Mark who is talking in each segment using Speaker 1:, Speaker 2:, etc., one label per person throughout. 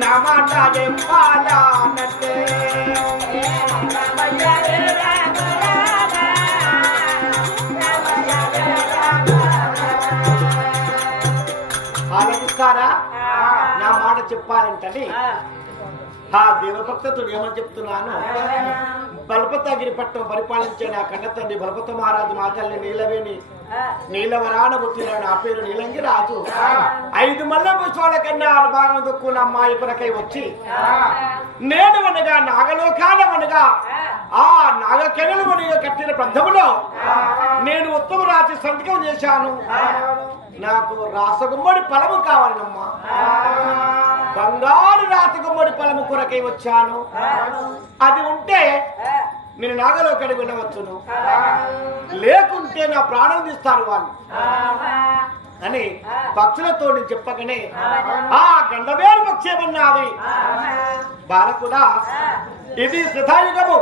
Speaker 1: నా మాట చెప్పాలన్నట్టే ఆలోచిస్తారా నా మాట చెప్పాలంటని ఆ. దేవభక్తుడు ఏమని చెప్తున్నాను? బలపతగిరి పట్టణం పరిపాలించే నా కన్న తండ్రి బలపత మహారాజు మా తల్లి నీలవేణి నీలవరాన పుట్టిన నా పేరు నీలంగి రాజు ఐదు మల్ల పుష్పాల కన్నా ఆరు భాగం దొక్కున్న అమ్మాయి కొరకై వచ్చి నేను అనగా నాగలోకాలం అనగా ఆ. నాగకెనలు మనగా కట్టిన బంధములో నేను ఉత్తమ రాసి సంతకం చేశాను. నాకు రాసగుమ్మడి ఫలము కావాలమ్మా బంగారు రాసగుమ్మడి ఫలము కొరకై వచ్చాను. అది ఉంటే నేను నాగలోకాడికి వెళ్ళవచ్చును లేకుంటే నా ప్రాణం తీస్తారు వాళ్ళు. అని పక్షులతో చెప్పగానే ఆ గండవేరు పక్షి ఏమన్నది బాలకుడా ఇది శ్రద్ధాయుగము.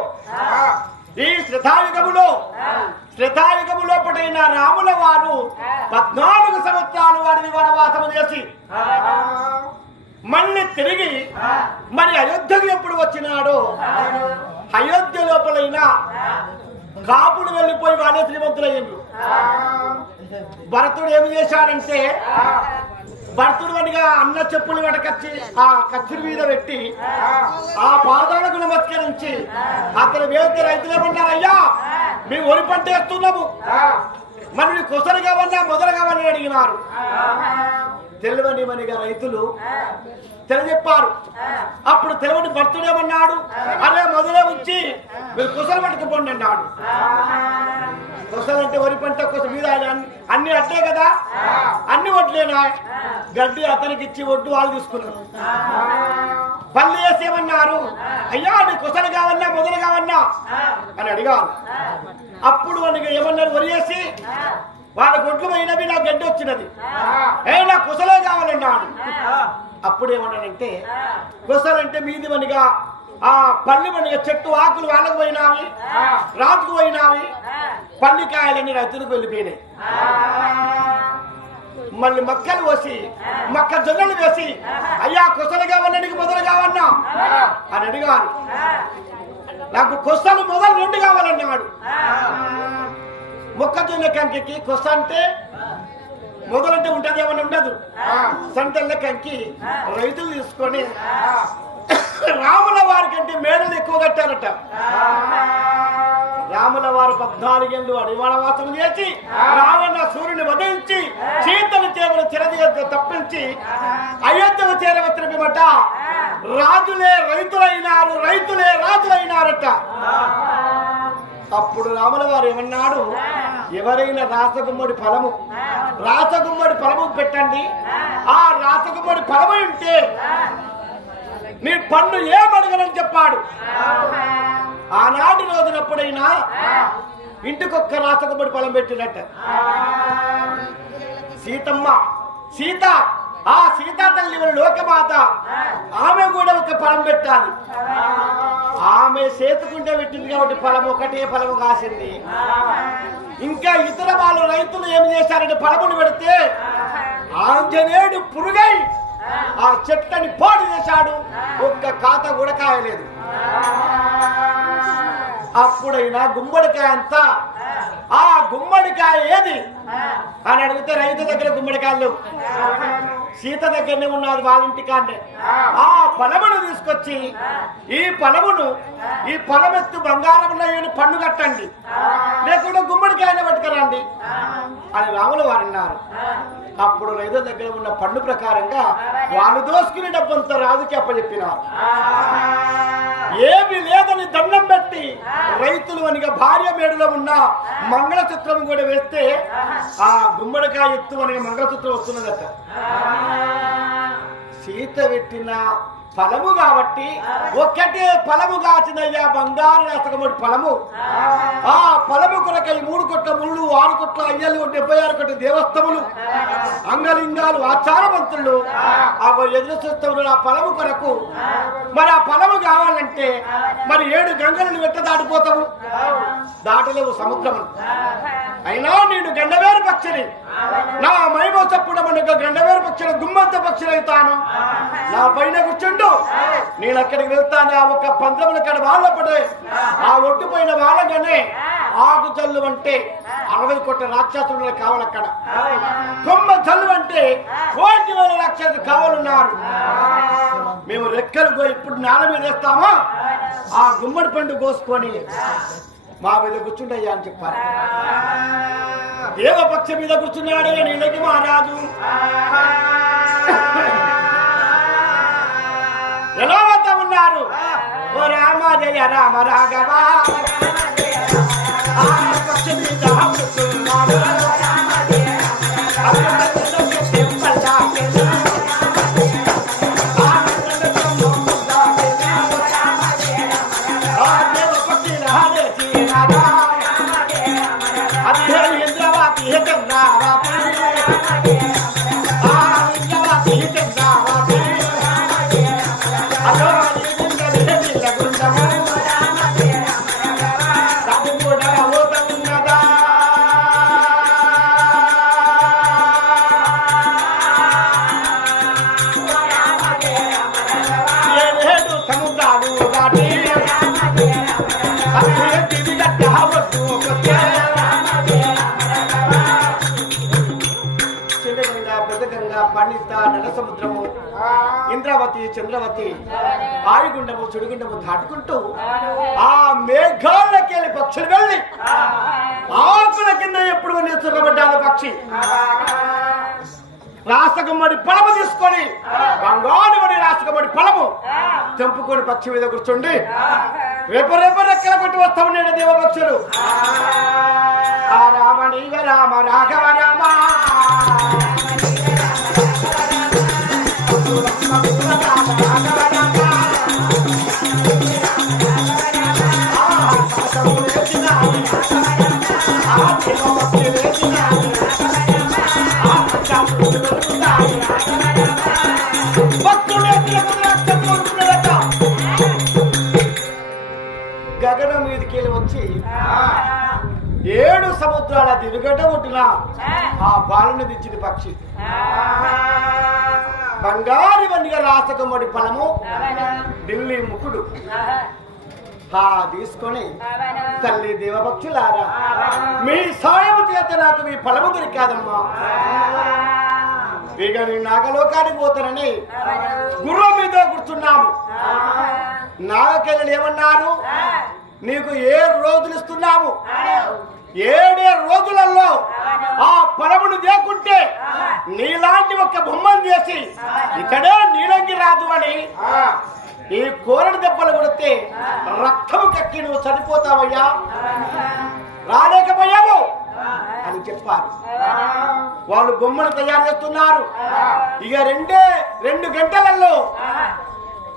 Speaker 1: ఈ శ్రద్ధాయుగములో శ్రద్ధాయుగము లోపటైన రాముల వారు పద్నాలుగు సంవత్సరాలు వారిని వనవాసము చేసి మళ్ళీ తిరిగి మరి అయోధ్యకు ఎప్పుడు వచ్చినాడో? అయోధ్య లోపలైన కాపుడు వెళ్ళిపోయి వాళ్ళే శ్రీమంతులయ్యిండ్రు. భరతుడు ఏమి చేశాడంటే భరతుడు అనిగా అన్న చెప్పులు వెనకచ్చి ఆ కచ్చుడి మీద పెట్టి ఆ పాదాలకు నమస్కరించి అతను వేస్తే రైతులు ఏమన్నారు అయ్యా మేము వరి పంట వేస్తున్నాము. మరి నీ కుసలు కావన్నా మొదలు కావాలని అడిగినారు. తెలివని మనిగా రైతులు తెలియజెప్పారు. అప్పుడు తెలివని భర్తుడు ఏమన్నాడు మీరు కుసలు పట్టుకుపోండి అన్నాడు. కుసలు అంటే వరి పంట కుస మీద అన్ని- అట్లే కదా? అన్ని వడ్లేనా? గడ్డి అతనికి ఇచ్చి ఒడ్డు వాళ్ళు తీసుకున్నారు. పళ్ళు వేసి ఏమన్నారు అయ్యా నీ కుసలు కావన్నా మొదలు కావన్నా? అని అడిగాను అప్పుడు మనకి ఏమన్నారు? వరి వేసి? వాళ్ళ గుడ్లు పోయినవి నా గడ్డి వచ్చినది. ఏ నా కుసలే కావాలన్నాడు. అప్పుడు ఏమన్నాడంటే కుసలంటే మీది మనిగా ఆ పల్లి మనిగా చెట్టు ఆకులు వాళ్ళకు పోయినావి? రాజుకు పోయినావి? పల్లికాయలన్నీ రైతులకు వెళ్ళిపోయినాయి. మళ్ళీ మొక్కలు పోసి మొక్క జొన్నలు వేసి అయ్యా కుసలు కావాలనికి మొదలు కావన్నా? అని అడిగారు. నాకు కుసలు మొదలు రెండు కావాలన్నాడు మొక్కజొన్న కంకి కొస అంటే మొదలంటే ఉంటుంది ఏమన్నా ఉండదు. సంతల్ల కంకి రైతులు తీసుకొని రాముల వారి కంటే మేడలు ఎక్కువ కట్టారట. రాముల వారు పద్నాలుగేళ్ళు అడివాణవాసం చేసి రావణ సూర్యుని వధించి సీతలు చేపలు చిరదీయ తప్పించి అయోధ్యకు చేరవచ్చిన పిమ్మట రాజులే రైతులైనారు రైతులే రాజులైనారట. అప్పుడు రాముల వారు ఏమన్నాడు? ఎవరైనా రాసగుమ్మడి ఫలము రాసగుమ్మడి ఫలము పెట్టండి. ఆ రాసగుమ్మడి ఫలము ఉంటే నీ పన్ను ఏమడగనని చెప్పాడు. ఆనాటి రోజునప్పుడైనా ఇంటికొక్క రాసగుమ్మడి ఫలం పెట్టినట్ట. సీతమ్మ సీత ఆ సీతా తల్లి లోకమాత ఆమె కూడా ఒక ఫలం పెట్టాలి. ఆమె చేతుకుంటే పెట్టింది కాబట్టి ఫలం ఒకటే ఫలము కాసింది. ఇంకా ఇతర వాళ్ళు రైతులు ఏమి చేశారంటే ఫలమును పెడితే ఆంజనేయుడు పురుగై ఆ చెట్లని పాడు చేశాడు. ఒక్క కాత కూడా కాయలేదు. అప్పుడైనా గుమ్మడికాయ అంతా ఆ గుమ్మడికాయ ఏది? అని అడిగితే రైతు దగ్గర గుమ్మడికాయలు సీత దగ్గరనే ఉన్నది వాళ్ళ ఇంటికాన్నే ఆ పొలమును తీసుకొచ్చి ఈ పొలమును ఈ పొలమెత్తు బంగారం పన్ను కట్టండి. లేకుండా గుమ్మడికాయనే పట్టుకురండి. అని రాములు వారు అన్నారు. అప్పుడు రైతు దగ్గర ఉన్న పన్ను ప్రకారంగా వాళ్ళు దోసుకునే డబ్బంతా రాజుకి అప్పచెప్పినారు. ఏమి లేదని దండం పెట్టి రైతులు అనిగా భార్య మేడలో ఉన్న మంగళసూత్రం కూడా వేస్తే ఆ గుమ్మడికాయ ఎత్తు అనే మంగళసూత్రం వస్తున్నదట. సీత పెట్టిన ఫలము కాబట్టి ఒక్కటే ఫలము కాచినయ్యా బంగారు రసకముడి ఫలము. ఆ. ఫలము కొరకై మూడు కొట్ల ముళ్ళు ఆరు కొట్ల అయ్యలు డెబ్బై ఆరు కొట్ల దేవస్థములు అంగలింగాలు ఆచారవంతులు. ఆ. ఎదురు చూస్తున్న ఆ ఫలము కొరకు మరి ఆ ఫలము కావాలంటే మరి ఏడు గంగలను వెంట దాటిపోతావు దాటలేవు సముద్రము. అయినా నేను గండవేరు పక్షిని. నా మహిమ చప్పుడమనగా గండవేరు పక్షుల గుమ్మంత అవుతాను నా పైన కూర్చుండు నేను అక్కడికి వెళ్తాను. ఆ ఒక పంద్రముల కడ వాళ్ళ పడే ఆ ఒడ్డు పైన వాళ్ళగానే ఆకు జల్లు అంటే అరవై కోట్ల రాక్షసులు కావాలక్కడ కొమ్మ జల్లు అంటే కోటి వేల రాక్షసులు కావాలన్నారు. మేము రెక్కలు ఇప్పుడు నేల మీద వేస్తామా? ఆ గుమ్మడి పండు కోసుకొని మా మీద కూర్చుంటయ్యా అని చెప్పారు దేవపక్ష మీద కూర్చున్నాడే నీలకి మహారాజు. ఎలా వద్ద ఉన్నారు? ఓ రామ జయ రామ రాఘవ. మీద కూర్చున్నాడు. ఇంద్రవతి సముద్రము ఇంద్రావతి చంద్రవతి ఆయుగుండము చుడుగుండము దాటుకుంటూ ఆ మేఘాలకెళ్ళి పక్షులు వెళ్ళి ఆకుల కింద ఎప్పుడు నిద్రపడ్డాను పక్షి. రాసకమ్మడి పొలము తీసుకొని బంగారుమడి రాసకమ్మడి పొలము తెంపుకొని పక్షి మీద కూర్చోండి రేపు రేపు రెక్కల కొట్టి వస్తాము నేను దేవపక్షులు ఆ రామ నీవ రామ రాఘవ రామ. గగనం మీదకి వెళ్ళి వచ్చి ఏడు సముద్రాల దివిగడ్డ ఒడ్డున ఆ బాలుని దించింది పక్షి. బంగారు వన్నిగా రాసకమ్మడి ఫలము. ఢిల్లీ ముకుడు. ఆ తీసుకొని తల్లి దేవభక్షులారా మీ సాయం చేత నాకు మీ ఫలము దొరికాదమ్మా. ఇక నీ నాగలోకానికి పోతానని గుర్రం మీద కూర్చున్నాము. నాగకెళ్ళి ఏమన్నారు? నీకు ఏ రోజులు ఇస్తున్నాము. ఏడే రోజులలో ఆ పొలమును దేకుంటే నీలాంటి ఒక బొమ్మను చేసి ఇక్కడే నీలంగి రాదు అని ఈ కోరడి దెబ్బలు కొడితే రక్తము కక్కి నువ్వు చనిపోతావయ్యా. రాలేకపోయావు అని చెప్పారు. వాళ్ళు బొమ్మను తయారు చేస్తున్నారు. ఇక రెండే రెండు గంటలలో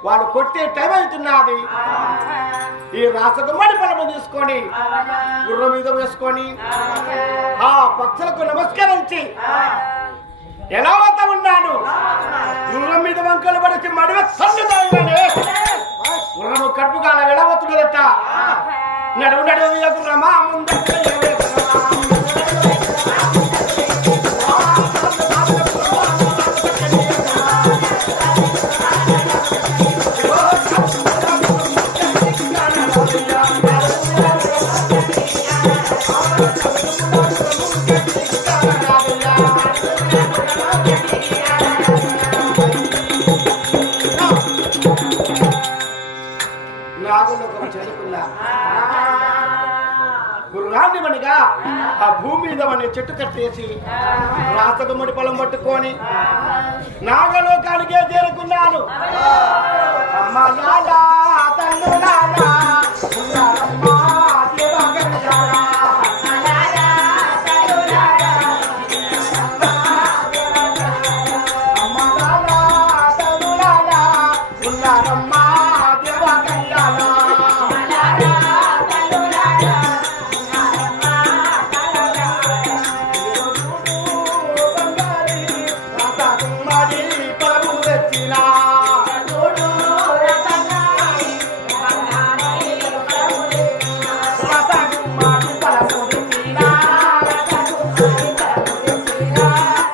Speaker 1: వాళ్ళు కొట్టే టైం అవుతున్నది. ఈ రాసగుమ్మడి పొలము తీసుకొని గుర్రం మీద వేసుకొని ఆ పక్షులకు నమస్కరించి ఎలా వద్ద ఉన్నాను? గుర్రం మీద వంకలు పడిచి మడివ సన్నుతాయినే గుర్రము కడుపు కాల వెళ్ళబోతున్నదట నడువు నడువు గుర్రమా ముందు నాగులోకం చేరుకున్నా గుర్రాన్ని మనగా ఆ. భూమి మీద మన చెట్టు కట్టేసి రాసగుమ్మడి పొలం పట్టుకొని నాగలోకానికే చేరుకున్నాను. అమ్మ నాన్న తల్లు నాన్న